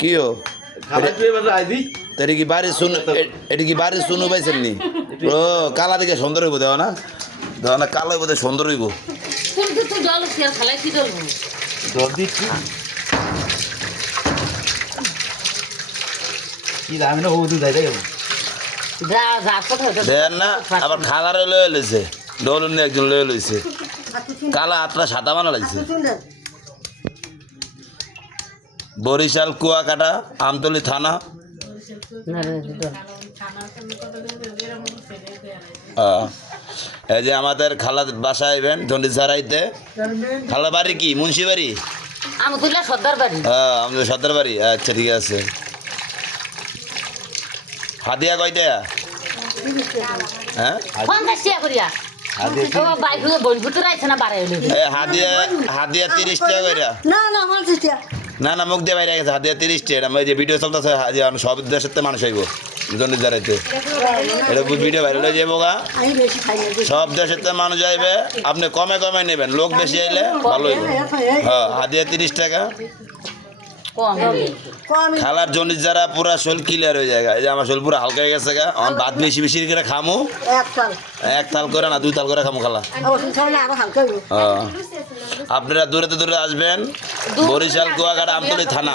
কিও এটা কি বাড়ি শুনু এটা কি বাড়ি শুনু পাইছেন নি ও কালা দিকে সুন্দর হইব দেওয়া না দেওয়া না কালো হইব সুন্দর হইব দেন না আবার খালারে লয়ে লইছে ডলুন একজন লয়ে লইছে কালা আটটা সাদা বানা লাগছে বরিশাল কুয়াকাটা আমতলী থানা এই যে আমাদের খালা বাসা আইবেন দন্ডি ছাড়াইতে খালা বাড়ি কি মুন্সি বাড়ি হ্যাঁ আমাদের সর্দার বাড়ি আচ্ছা ঠিক আছে হাদিয়া কয়টা হ্যাঁ হাদিয়া 30 টাকা করে না না মুখ দিয়ে বাইরে গেছে হাদিয়া 30 টাকা আমি যে ভিডিও চলতেছে হাদিয়া সব দেশের তো মানুষ আইব দন্ডি ছাড়াইতে এটা ভিডিও ভাইরাল হয়ে যাবো গা সব দেশের তো মানুষ আইবে আপনি কমে কমে নেবেন লোক বেশি আইলে ভালো হইব হ্যাঁ হাদিয়া 30 টাকা খালার জন্য যারা পুরা শোল ক্লিয়ার হয়ে যায় এই যে আমার শোল পুরা হালকা হয়ে গেছে গা আমার ভাত বেশি বেশি করে খামো এক তাল করে না 2 তাল করে খামো খালা আপনারা দূরে দূরে আসবেন বরিশাল কুয়াকাটা আমতলী থানা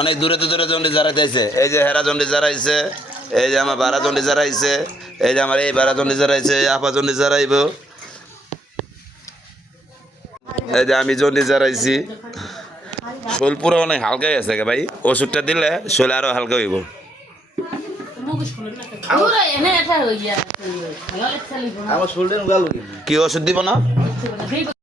অনেক দূরে দূরে জন্ডি যারা যাইছে এই যে হেরা জন্ডি যারা আইছে এই যে আমার বারা জন্ডি যারা আইছে এই যে আমার এই বারা জন্ডি যারা আইছে আপা জন্ডি যারা আইব এই যে আমি জন্ডি যারা আইছি শোল পুরো অনেক হালকা আছে ভাই ওষুধটা দিলে শোল আরো হালকা হইব কি ওষুধ দিব না